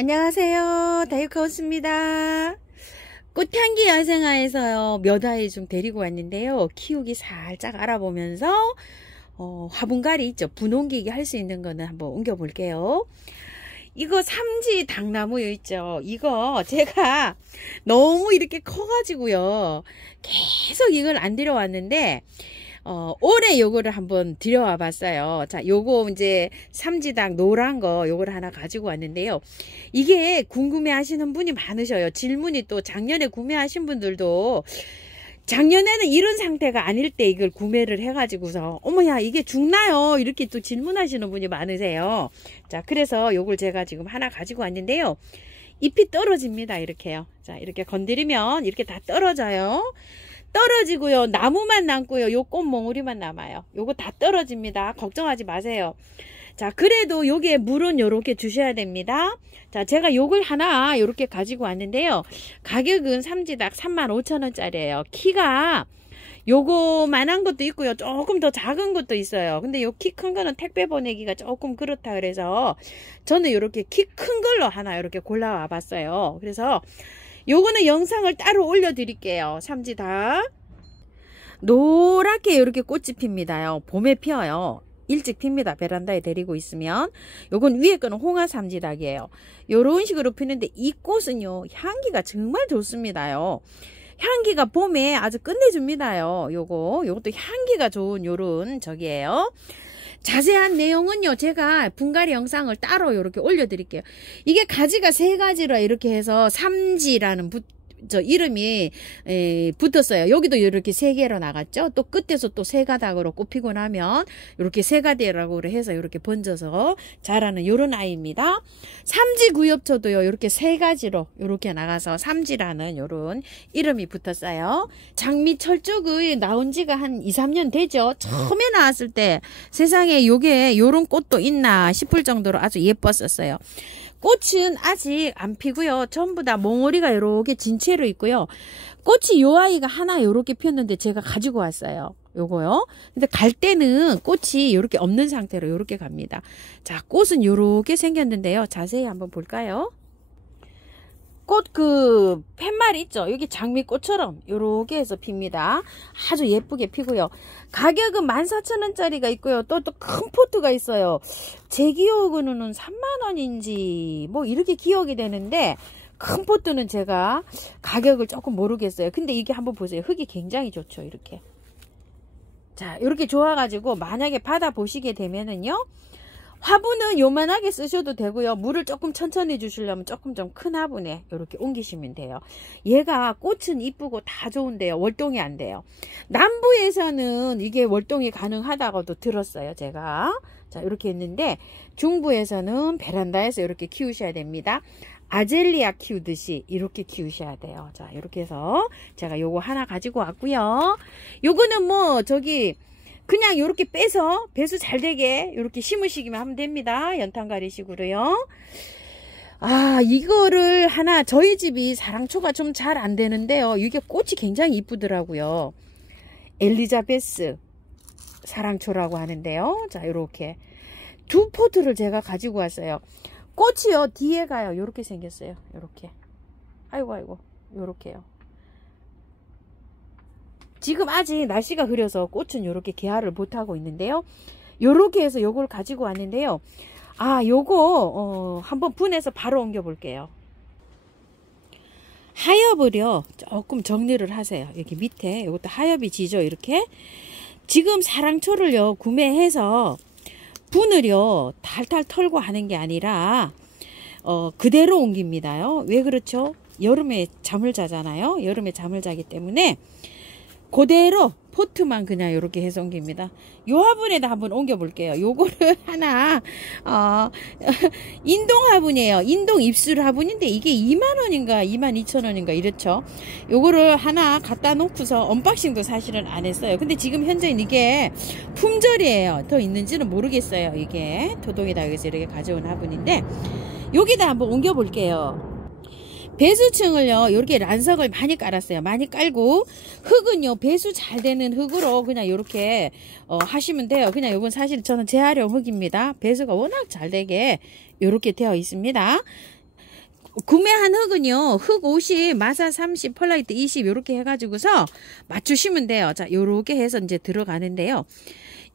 안녕하세요. 다육하우스입니다. 꽃향기 야생화에서요 몇 아이 좀 데리고 왔는데요. 키우기 살짝 알아보면서 화분갈이 있죠. 분홍기기 할 수 있는 거는 한번 옮겨 볼게요. 이거 삼지 당나무 있죠. 이거 제가 너무 이렇게 커가지고요. 계속 이걸 안 들여왔는데 올해 요거를 한번 들여와 봤어요. 자, 요거 이제 삼지당 노란 거 요거를 하나 가지고 왔는데요. 이게 궁금해 하시는 분이 많으셔요. 질문이 또 작년에 구매하신 분들도 작년에는 이런 상태가 아닐 때 이걸 구매를 해가지고서 어머야 이게 죽나요? 이렇게 또 질문하시는 분이 많으세요. 자, 그래서 요걸 제가 지금 하나 가지고 왔는데요. 잎이 떨어집니다. 이렇게요. 자, 이렇게 건드리면 이렇게 다 떨어져요. 떨어지고요. 나무만 남고요. 요 꽃몽우리만 남아요. 요거 다 떨어집니다. 걱정하지 마세요. 자, 그래도 요게 물은 요렇게 주셔야 됩니다. 자, 제가 요걸 하나 요렇게 가지고 왔는데요. 가격은 삼지닭 35,000원짜리예요. 키가 요거만한 것도 있고요. 조금 더 작은 것도 있어요. 근데 요 키 큰 거는 택배 보내기가 조금 그렇다 그래서 저는 요렇게 키 큰 걸로 하나 요렇게 골라와 봤어요. 그래서 요거는 영상을 따로 올려드릴게요. 삼지닭 노랗게 이렇게 꽃이 핍니다요. 봄에 피어요. 일찍 핍니다. 베란다에 데리고 있으면. 요건 위에 거는 홍화 삼지닭이에요. 요런 식으로 피는데 이 꽃은요 향기가 정말 좋습니다요. 향기가 봄에 아주 끝내줍니다요. 요것도 향기가 좋은 요런 저기예요. 자세한 내용은요 제가 분갈이 영상을 따로 이렇게 올려드릴게요. 이게 가지가 세 가지라 이렇게 해서 삼지라는 이름이 붙었어요. 여기도 이렇게 세 개로 나갔죠. 또 끝에서 또 세 가닥으로 꼽히고 나면 이렇게 세 가닥으로 해서 이렇게 번져서 자라는 요런 아이입니다. 삼지 구엽초도요 이렇게 세 가지로 이렇게 나가서 삼지라는 요런 이름이 붙었어요. 장미 철쭉이 나온 지가 한 2, 3년 되죠. 처음에 나왔을 때 세상에 요게 요런 꽃도 있나 싶을 정도로 아주 예뻤었어요. 꽃은 아직 안 피고요. 전부 다 몽우리가 이렇게 진채로 있고요. 꽃이 요 아이가 하나 요렇게 피었는데 제가 가지고 왔어요. 요거요. 근데 갈 때는 꽃이 요렇게 없는 상태로 요렇게 갑니다. 자, 꽃은 요렇게 생겼는데요. 자세히 한번 볼까요? 꽃 팻말 있죠. 여기 장미꽃처럼 요렇게 해서 핍니다. 아주 예쁘게 피고요. 가격은 14,000원짜리가 있고요. 또 큰 포트가 있어요. 제 기억으로는 30,000원인지 뭐 이렇게 기억이 되는데 큰 포트는 제가 가격을 조금 모르겠어요. 근데 이게 한번 보세요. 흙이 굉장히 좋죠. 이렇게. 자, 이렇게 좋아가지고 만약에 받아 보시게 되면은요. 화분은 요만하게 쓰셔도 되고요. 물을 조금 천천히 주시려면 조금 좀 큰 화분에 이렇게 옮기시면 돼요. 얘가 꽃은 이쁘고 다 좋은데요. 월동이 안 돼요. 남부에서는 이게 월동이 가능하다고도 들었어요. 제가. 자, 이렇게 했는데 중부에서는 베란다에서 이렇게 키우셔야 됩니다. 아젤리아 키우듯이 이렇게 키우셔야 돼요. 자, 이렇게 해서 제가 요거 하나 가지고 왔고요. 요거는 뭐 그냥 이렇게 빼서 배수 잘 되게 이렇게 심으시기만 하면 됩니다. 연탄가리식으로요. 아, 이거를 하나 저희 집이 사랑초가 좀 잘 안 되는데요. 이게 꽃이 굉장히 이쁘더라고요. 엘리자베스 사랑초라고 하는데요. 자, 이렇게 두 포트를 제가 가지고 왔어요. 꽃이요 뒤에 가요. 이렇게 생겼어요. 이렇게. 아이고 이렇게요. 지금 아직 날씨가 흐려서 꽃은 이렇게 개화를 못하고 있는데요. 요렇게 해서 요걸 가지고 왔는데요. 아, 요거 한번 분해서 바로 옮겨 볼게요. 하엽을요 조금 정리를 하세요. 여기 밑에 요것도 하엽이 지죠. 이렇게 지금 사랑초를요 구매해서 분을요 탈탈 털고 하는 게 아니라 그대로 옮깁니다요. 왜 그렇죠? 여름에 잠을 자잖아요. 여름에 잠을 자기 때문에 그대로 포트만 그냥 이렇게 해서 옮깁니다. 요 화분에다 한번 옮겨 볼게요. 요거를 하나 인동 화분이에요. 인동 입술 화분인데 이게 2만원인가 22,000원인가 이렇죠. 요거를 하나 갖다 놓고서 언박싱도 사실은 안 했어요. 근데 지금 현재는 이게 품절이에요. 더 있는지는 모르겠어요. 이게 토동에다 이렇게 가져온 화분인데 여기다 한번 옮겨 볼게요. 배수층을요 이렇게 란석을 많이 깔았어요. 많이 깔고 흙은요 배수 잘 되는 흙으로 그냥 이렇게 하시면 돼요. 그냥 이건 사실 저는 재활용 흙입니다. 배수가 워낙 잘 되게 이렇게 되어 있습니다. 구매한 흙은요, 흙 50, 마사 30, 펄라이트 20 요렇게 해가지고서 맞추시면 돼요. 자, 요렇게 해서 이제 들어가는데요.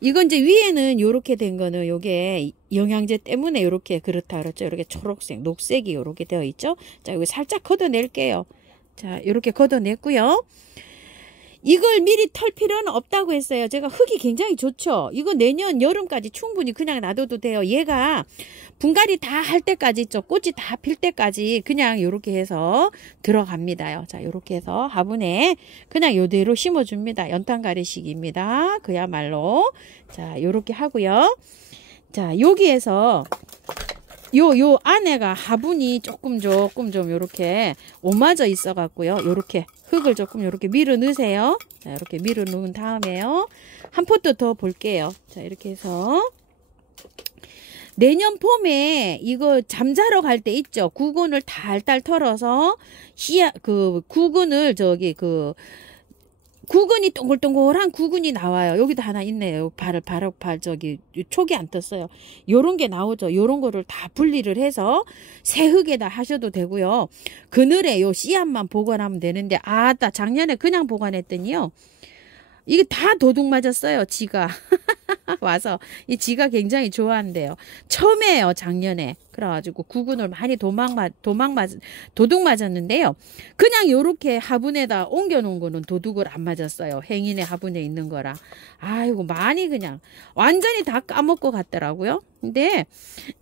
이건 이제 위에는 요렇게 된 거는 요게 영양제 때문에 요렇게 그렇다 그랬죠. 요렇게 초록색, 녹색이 요렇게 되어 있죠. 자, 이거 살짝 걷어낼게요. 자, 요렇게 걷어냈고요. 이걸 미리 털 필요는 없다고 했어요. 제가 흙이 굉장히 좋죠. 이거 내년 여름까지 충분히 그냥 놔둬도 돼요. 얘가 분갈이 다 할 때까지 있죠. 꽃이 다 필 때까지 그냥 요렇게 해서 들어갑니다요. 자, 요렇게 해서 화분에 그냥 요대로 심어줍니다. 연탄가리식입니다. 그야말로. 자, 요렇게 하고요. 자, 여기에서 요 안에가 화분이 조금 좀 요렇게 오맞아 있어 갖고요. 요렇게 흙을 조금 요렇게 밀어 넣으세요. 자, 이렇게 밀어 넣은 다음에요. 한 포트 더 볼게요. 자, 이렇게 해서 내년 봄에 이거 잠자러 갈 때 있죠. 구근을 달달 털어서 구근을 구근이 동글동글한 구근이 나와요. 여기도 하나 있네요. 저기 촉이 안 떴어요. 요런 게 나오죠. 요런 거를 다 분리를 해서 새 흙에다 하셔도 되고요. 그늘에 요 씨앗만 보관하면 되는데, 아따, 작년에 그냥 보관했더니요. 이게 다 도둑 맞았어요. 지가. 와서 이 지가 굉장히 좋아한대요. 처음에요, 작년에. 그래가지고 구근을 많이 도둑 맞았는데요. 그냥 요렇게 화분에다 옮겨 놓은 거는 도둑을 안 맞았어요. 행인의 화분에 있는 거라. 아이고, 많이 그냥 완전히 다 까먹고 갔더라고요. 근데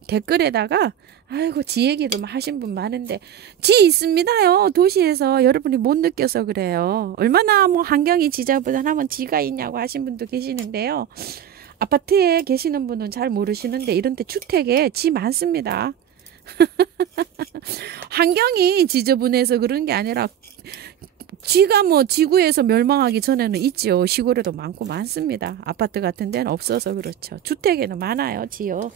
댓글에다가 아이고, 지 얘기도 하신 분 많은데, 지 있습니다요. 도시에서 여러분이 못 느껴서 그래요. 얼마나 뭐 환경이 지저분하면 지가 있냐고 하신 분도 계시는데요. 아파트에 계시는 분은 잘 모르시는데, 이런 데 주택에 지 많습니다. 환경이 지저분해서 그런 게 아니라 지가 뭐 지구에서 멸망하기 전에는 있죠. 시골에도 많고 많습니다. 아파트 같은 데는 없어서 그렇죠. 주택에는 많아요, 지요.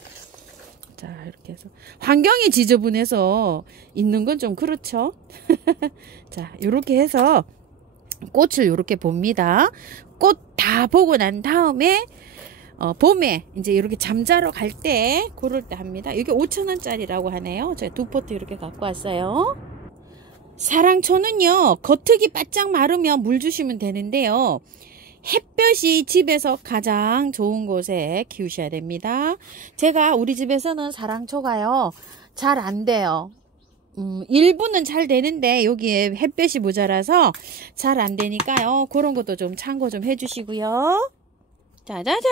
자, 이렇게 해서 환경이 지저분해서 있는 건 좀 그렇죠. 자, 이렇게 해서 꽃을 이렇게 봅니다. 꽃 다 보고 난 다음에 봄에 이제 이렇게 잠자러 갈 때 고를 때 합니다. 이게 5,000원짜리라고 하네요. 제가 2포트 이렇게 갖고 왔어요. 사랑초는요, 겉흙이 바짝 마르면 물 주시면 되는데요. 햇볕이 집에서 가장 좋은 곳에 키우셔야 됩니다. 제가 우리 집에서는 사랑초가요, 잘 안 돼요. 일부는 잘 되는데 여기에 햇볕이 모자라서 잘 안 되니까요. 그런 것도 좀 참고 좀 해주시고요. 짜자잔.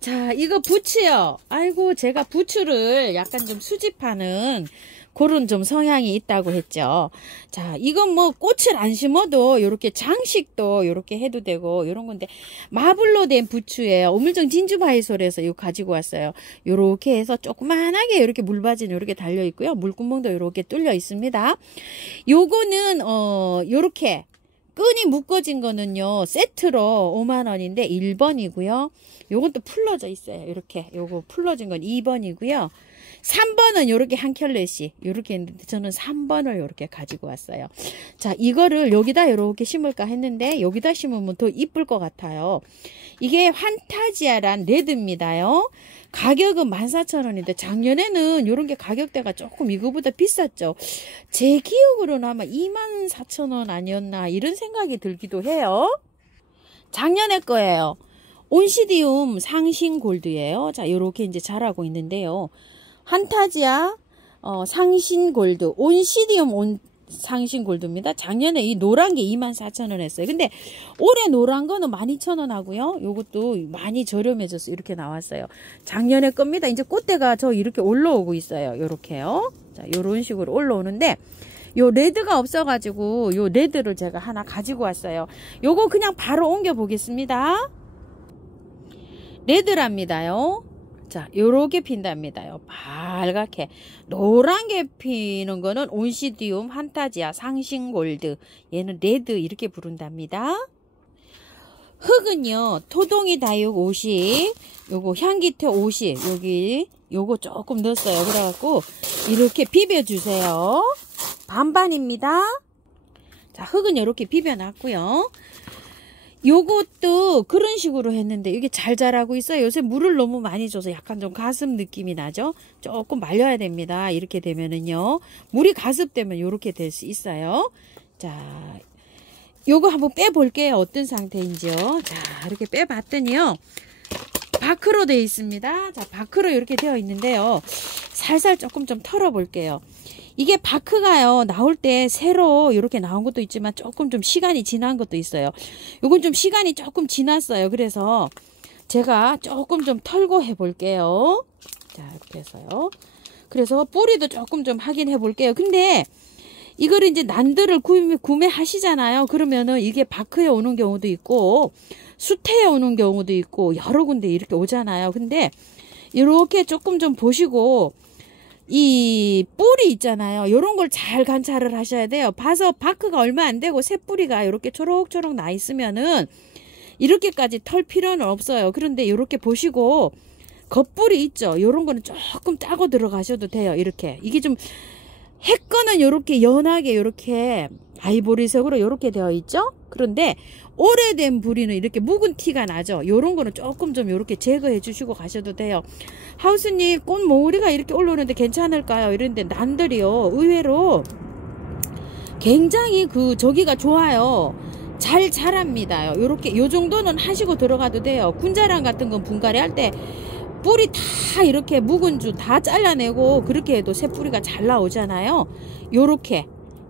자, 이거 부추요. 아이고, 제가 부추를 약간 좀 수집하는 그런 좀 성향이 있다고 했죠. 자, 이건 뭐 꽃을 안 심어도 요렇게 장식도 요렇게 해도 되고 요런 건데, 마블로 된 부추예요. 오물정 진주바이솔에서 이거 가지고 왔어요. 요렇게 해서 조그만하게 요렇게 물바지는 요렇게 달려 있고요. 물구멍도 요렇게 뚫려 있습니다. 요거는 요렇게 끈이 묶어진 거는요, 세트로 5만원인데 1번이고요. 요건 또 풀러져 있어요. 이렇게 요거 풀러진 건 2번이고요. 3번은 요렇게 한 켤레씩 요렇게 했는데, 저는 3번을 요렇게 가지고 왔어요. 자, 이거를 여기다 요렇게 심을까 했는데, 여기다 심으면 더 이쁠 것 같아요. 이게 환타지아란 레드입니다요. 가격은 14,000원인데 작년에는 요런 게 가격대가 조금 이거보다 비쌌죠. 제 기억으로는 아마 24,000원 아니었나 이런 생각이 들기도 해요. 작년에 거예요. 온시디움 상신 골드예요. 자, 요렇게 이제 자라고 있는데요. 환타지아 상신 골드, 온시디움 상신 골드입니다. 작년에 이 노란 게 24,000원 했어요. 근데 올해 노란 거는 12,000원 하고요. 요것도 많이 저렴해져서 이렇게 나왔어요. 작년에 겁니다. 이제 꽃대가 저 이렇게 올라오고 있어요. 요렇게요. 자, 요런 식으로 올라오는데, 요 레드가 없어가지고 요 레드를 제가 하나 가지고 왔어요. 요거 그냥 바로 옮겨 보겠습니다. 레드랍니다요. 자, 요렇게 핀답니다요. 빨갛게. 노란게 피는 거는 온시디움 환타지아 상신골드. 얘는 레드 이렇게 부른답니다. 흙은요, 토동이 다육 50, 요거 향기태 50, 여기 요거 조금 넣었어요. 그래갖고 이렇게 비벼주세요. 반반입니다. 자, 흙은 이렇게 비벼놨고요. 요것도 그런 식으로 했는데 이게 잘 자라고 있어요. 요새 물을 너무 많이 줘서 약간 좀 가습 느낌이 나죠. 조금 말려야 됩니다. 이렇게 되면은요, 물이 가습되면 요렇게 될 수 있어요. 자, 요거 한번 빼볼게요. 어떤 상태인지요. 자, 이렇게 빼봤더니요, 바크로 되어 있습니다. 자, 바크로 이렇게 되어 있는데요, 살살 조금 좀 털어볼게요. 이게 바크가요, 나올 때 새로 이렇게 나온 것도 있지만 조금 좀 시간이 지난 것도 있어요. 요건 좀 시간이 조금 지났어요. 그래서 제가 조금 좀 털고 해볼게요. 자, 이렇게 해서요. 그래서 뿌리도 조금 좀 확인해 볼게요. 근데 이거를 이제 난들을 구매하시잖아요. 그러면은 이게 바크에 오는 경우도 있고 수태에 오는 경우도 있고 여러 군데 이렇게 오잖아요. 근데 이렇게 조금 좀 보시고 이 뿌리 있잖아요. 요런 걸 잘 관찰을 하셔야 돼요. 봐서 바크가 얼마 안 되고 새 뿌리가 이렇게 초록초록 나 있으면은 이렇게까지 털 필요는 없어요. 그런데 이렇게 보시고 겉뿌리 있죠. 요런 거는 조금 따고 들어가셔도 돼요. 이렇게. 이게 좀 핵거는 요렇게 연하게 요렇게 아이보리색으로 요렇게 되어 있죠. 그런데 오래된 부리는 이렇게 묵은 티가 나죠. 요런 거는 조금 좀 요렇게 제거해 주시고 가셔도 돼요. 하우스님, 꽃 모으리가 이렇게 올라오는데 괜찮을까요? 이런데 난들이요, 의외로 굉장히 저기가 좋아요. 잘 자랍니다. 요렇게 요 정도는 하시고 들어가도 돼요. 군자랑 같은 건 분갈이 할 때 뿌리 다 이렇게 묵은 주 다 잘라내고 그렇게 해도 새 뿌리가 잘 나오잖아요. 요렇게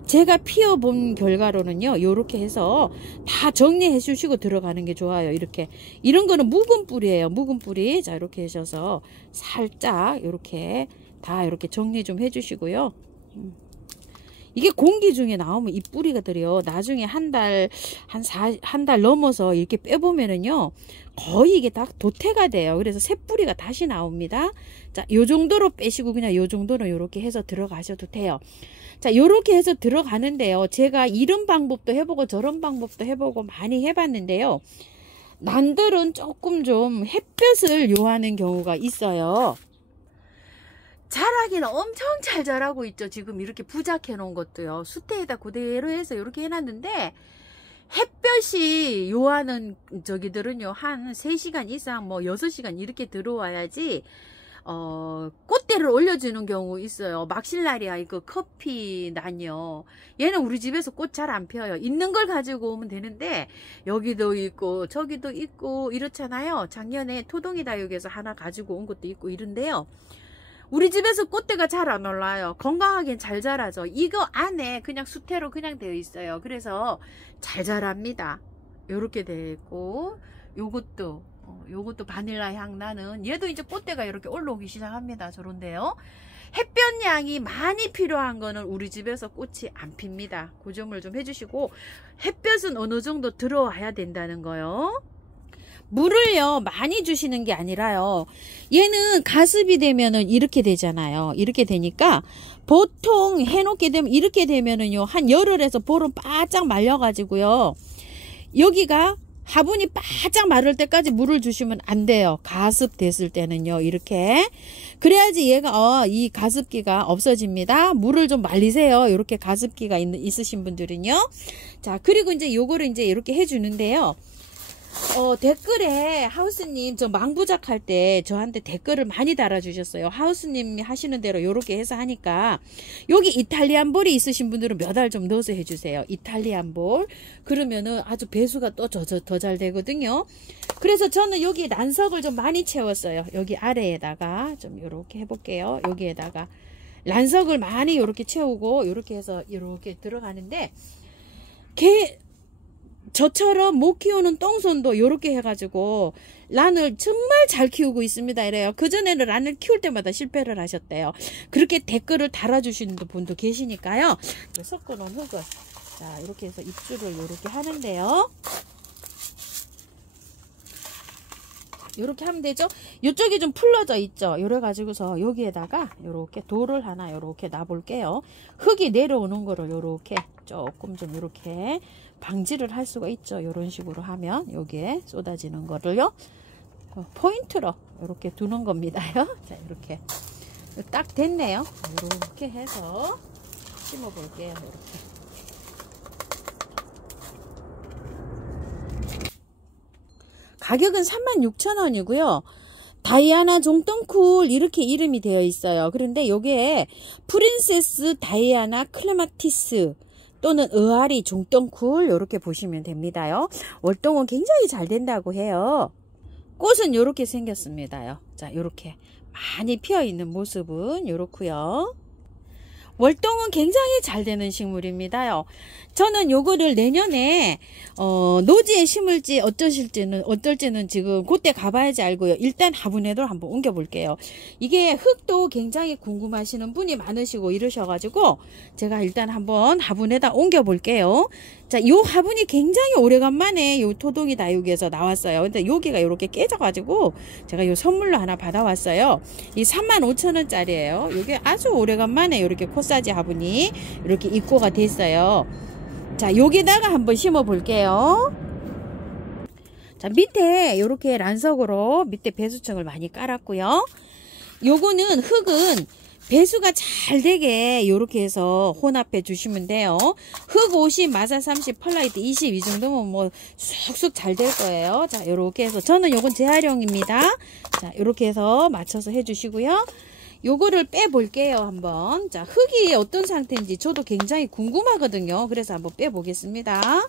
제가 피워본 결과로는요, 요렇게 해서 다 정리해 주시고 들어가는 게 좋아요. 이렇게. 이런 거는 묵은 뿌리예요. 묵은 뿌리. 자, 이렇게 하셔서 살짝 요렇게 다 이렇게 정리 좀 해 주시고요. 이게 공기 중에 나오면 이 뿌리가들이요, 나중에 한 달 넘어서 이렇게 빼보면은요, 거의 이게 다 도태가 돼요. 그래서 새 뿌리가 다시 나옵니다. 자, 요 정도로 빼시고 그냥 요 정도는 요렇게 해서 들어가셔도 돼요. 자, 요렇게 해서 들어가는데요, 제가 이런 방법도 해보고 저런 방법도 해보고 많이 해봤는데요, 난들은 조금 좀 햇볕을 요하는 경우가 있어요. 자라기는 엄청 잘 자라고 있죠. 지금 이렇게 부작해 놓은 것도요, 수태에다 그대로 해서 이렇게 해놨는데, 햇볕이 요하는 저기들은요, 한 3시간 이상, 뭐 6시간 이렇게 들어와야지 꽃대를 올려주는 경우 있어요. 막실라리아 이거 커피난요, 얘는 우리 집에서 꽃 잘 안 펴요. 있는 걸 가지고 오면 되는데 여기도 있고 저기도 있고 이렇잖아요. 작년에 토동이 다육에서 하나 가지고 온 것도 있고 이런데요, 우리 집에서 꽃대가 잘 안 올라요. 건강하게 잘 자라죠. 이거 안에 그냥 수태로 그냥 되어 있어요. 그래서 잘 자랍니다. 요렇게 되어 있고, 요것도 바닐라 향 나는, 얘도 이제 꽃대가 이렇게 올라오기 시작합니다. 저런데요, 햇볕양이 많이 필요한 거는 우리 집에서 꽃이 안 핍니다. 그 점을 좀 해주시고, 햇볕은 어느 정도 들어와야 된다는 거요. 물을요 많이 주시는 게 아니라요, 얘는 가습이 되면은 이렇게 되잖아요. 이렇게 되니까 보통 해놓게 되면 이렇게 되면은요, 한 열흘에서 보름 바짝 말려 가지고요, 여기가 화분이 바짝 마를 때까지 물을 주시면 안 돼요. 가습 됐을 때는요, 이렇게. 그래야지 얘가 이 가습기가 없어집니다. 물을 좀 말리세요. 이렇게 가습기가 있으신 분들은요. 자, 그리고 이제 요거를 이제 이렇게 해주는데요, 댓글에 하우스님 저 망부작 할 때 저한테 댓글을 많이 달아주셨어요. 하우스님이 하시는 대로 요렇게 해서 하니까, 여기 이탈리안 볼이 있으신 분들은 몇 알 좀 넣어서 해주세요. 이탈리안 볼. 그러면은 아주 배수가 또 더 잘 되거든요. 그래서 저는 여기 난석을 좀 많이 채웠어요. 여기 아래에다가 좀 요렇게 해볼게요. 여기에다가 난석을 많이 요렇게 채우고 요렇게 해서 요렇게 들어가는데, 저처럼 못 키우는 똥손도 요렇게 해가지고 란을 정말 잘 키우고 있습니다. 이래요. 그전에는 란을 키울 때마다 실패를 하셨대요. 그렇게 댓글을 달아주시는 분도 계시니까요. 섞어놓은 흙을, 자, 이렇게 해서 입주를 요렇게 하는데요, 요렇게 하면 되죠. 이쪽이 좀 풀러져 있죠. 요래 가지고서 여기에다가 요렇게 돌을 하나 요렇게 놔볼게요. 흙이 내려오는 거를 요렇게 조금 좀 요렇게 방지를 할 수가 있죠. 요런 식으로 하면 여기에 쏟아지는 거를요, 포인트로 이렇게 두는 겁니다요. 자, 이렇게 딱 됐네요. 이렇게 해서 심어 볼게요. 이렇게. 가격은 36,000원이고요. 다이아나 종턴쿨 이렇게 이름이 되어 있어요. 그런데 요게 프린세스 다이아나 클레마티스 또는 의아리 종턴쿨 이렇게 보시면 됩니다요. 월동은 굉장히 잘 된다고 해요. 꽃은 이렇게 생겼습니다요. 자, 이렇게 많이 피어 있는 모습은 이렇고요. 월동은 굉장히 잘 되는 식물입니다요. 저는 요거를 내년에 노지에 심을지 어떨지는 지금 그때 가봐야지 알고요. 일단 화분에도 한번 옮겨 볼게요. 이게 흙도 굉장히 궁금하시는 분이 많으시고 이러셔가지고 제가 일단 한번 화분에다 옮겨 볼게요. 자, 요 화분이 굉장히 오래간만에 요 토동이 다육에서 나왔어요. 근데 여기가 이렇게 깨져가지고 제가 요 선물로 하나 받아왔어요. 이 35,000원짜리예요. 요게 아주 오래간만에 이렇게 코사지 화분이 이렇게 입고가 됐어요. 자, 여기다가 한번 심어 볼게요. 자, 밑에 이렇게 란석으로 밑에 배수층을 많이 깔았고요. 요거는 흙은 배수가 잘 되게 이렇게 해서 혼합해 주시면 돼요. 흙 50, 마사 30, 펄라이트 20 이 정도면 뭐 쑥쑥 잘 될 거예요. 자, 요렇게 해서 저는 요건 재활용입니다. 자, 요렇게 해서 맞춰서 해 주시고요. 요거를 빼 볼게요. 한번. 자, 흙이 어떤 상태인지 저도 굉장히 궁금하거든요. 그래서 한번 빼 보겠습니다.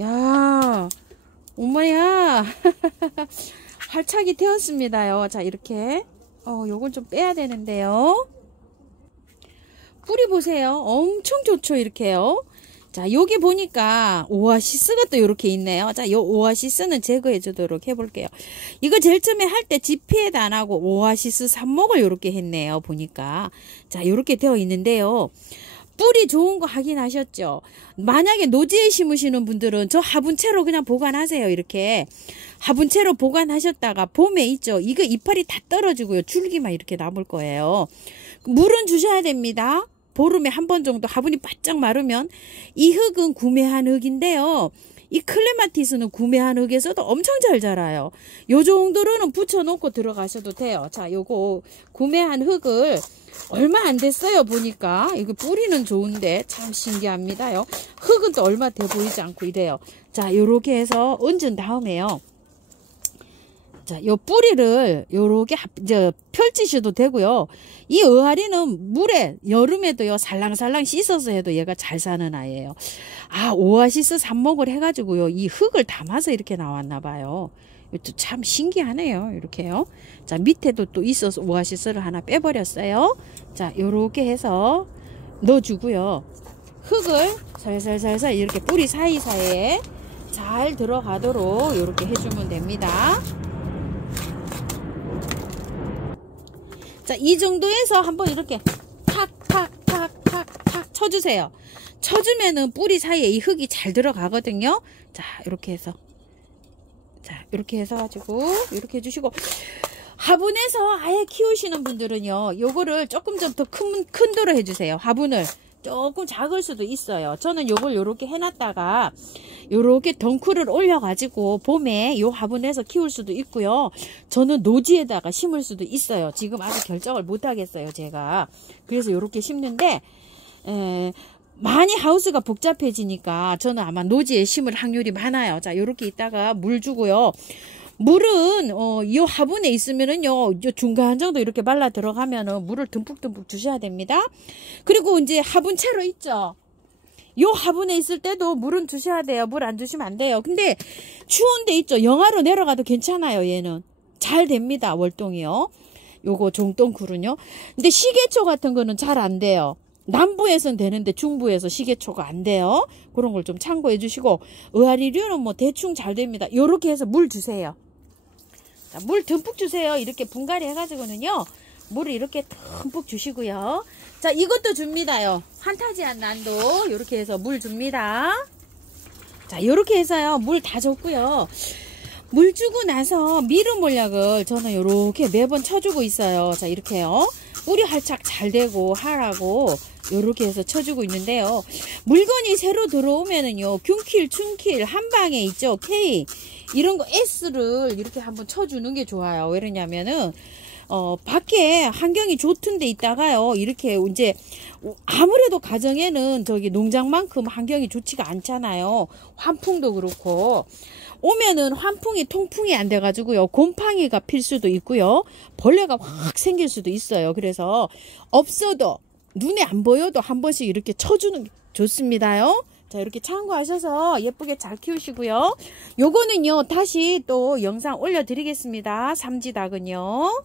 야, 엄마야. 활착이 되었습니다요. 자, 이렇게 요건 좀 빼야 되는데요. 뿌리 보세요. 엄청 좋죠. 이렇게요. 자, 여기 보니까 오아시스가 또 이렇게 있네요. 자, 요 오아시스는 제거해 주도록 해볼게요. 이거 제일 처음에 할 때 지피에다 안 하고 오아시스 삽목을 이렇게 했네요. 보니까. 자, 이렇게 되어 있는데요. 뿌리 좋은 거 확인하셨죠? 만약에 노지에 심으시는 분들은 저 화분채로 그냥 보관하세요. 이렇게. 화분채로 보관하셨다가 봄에 있죠. 이거 이파리 다 떨어지고요. 줄기만 이렇게 남을 거예요. 물은 주셔야 됩니다. 보름에 한 번 정도 화분이 바짝 마르면. 이 흙은 구매한 흙인데요. 이 클레마티스는 구매한 흙에서도 엄청 잘 자라요. 요 정도로는 붙여놓고 들어가셔도 돼요. 자, 요거 구매한 흙을 얼마 안 됐어요. 보니까 이거 뿌리는 좋은데 참 신기합니다요. 흙은 또 얼마 돼 보이지 않고 이래요. 자, 요렇게 해서 얹은 다음에요. 자, 요 뿌리를 요렇게 이제 펼치셔도 되고요. 이 의아리는 물에 여름에도요 살랑살랑 씻어서 해도 얘가 잘 사는 아이예요. 아, 오아시스 삽목을 해가지고요 이 흙을 담아서 이렇게 나왔나 봐요. 이것도 참 신기하네요. 이렇게요. 자, 밑에도 또 있어서 오아시스를 하나 빼버렸어요. 자, 요렇게 해서 넣어주고요. 흙을 살살살살 이렇게 뿌리 사이사이에 잘 들어가도록 이렇게 해주면 됩니다. 자, 이 정도에서 한번 이렇게 탁탁탁탁탁 쳐주세요. 쳐주면은 뿌리 사이에 이 흙이 잘 들어가거든요. 자, 이렇게 해서. 자, 이렇게 해서 가지고, 이렇게 해주시고. 화분에서 아예 키우시는 분들은요, 요거를 조금 좀 더 큰 도로 해주세요. 화분을. 조금 작을 수도 있어요. 저는 요걸 요렇게 해놨다가 요렇게 덩쿨을 올려가지고 봄에 요 화분에서 키울 수도 있고요. 저는 노지에다가 심을 수도 있어요. 지금 아직 결정을 못하겠어요. 제가. 그래서 요렇게 심는데 많이 하우스가 복잡해지니까 저는 아마 노지에 심을 확률이 많아요. 자, 요렇게 있다가 물 주고요. 물은 이 화분에 있으면은요 중간 정도 이렇게 말라 들어가면은 물을 듬뿍듬뿍 주셔야 됩니다. 그리고 이제 화분채로 있죠. 요 화분에 있을 때도 물은 주셔야 돼요. 물 안 주시면 안 돼요. 근데 추운데 있죠. 영하로 내려가도 괜찮아요. 얘는 잘 됩니다. 월동이요. 요거 종똥쿨은요. 근데 시계초 같은 거는 잘 안 돼요. 남부에선 되는데 중부에서 시계초가 안 돼요. 그런 걸 좀 참고해 주시고 의아리류는 뭐 대충 잘 됩니다. 요렇게 해서 물 주세요. 자, 물 듬뿍 주세요. 이렇게 분갈이 해가지고는요 물을 이렇게 듬뿍 주시고요. 자, 이것도 줍니다요. 판타지한 난도 요렇게 해서 물 줍니다. 자, 요렇게 해서요 물 다 줬고요. 물 주고 나서 미름 몰약을 저는 요렇게 매번 쳐주고 있어요. 자, 이렇게요. 뿌리 활착 잘 되고 하라고 요렇게 해서 쳐주고 있는데요. 물건이 새로 들어오면은요 균킬, 춘킬, 한방에 있죠. K 이런 거 S를 이렇게 한번 쳐주는 게 좋아요. 왜냐면은 밖에 환경이 좋은 데 있다가요, 이렇게 이제 아무래도 가정에는 저기 농장만큼 환경이 좋지가 않잖아요. 환풍도 그렇고 오면은 환풍이 통풍이 안 돼 가지고요, 곰팡이가 필 수도 있고요, 벌레가 확 생길 수도 있어요. 그래서 없어도 눈에 안 보여도 한 번씩 이렇게 쳐주는 게 좋습니다요. 자, 이렇게 참고하셔서 예쁘게 잘 키우시고요. 요거는요, 다시 또 영상 올려드리겠습니다. 삼지닭은요.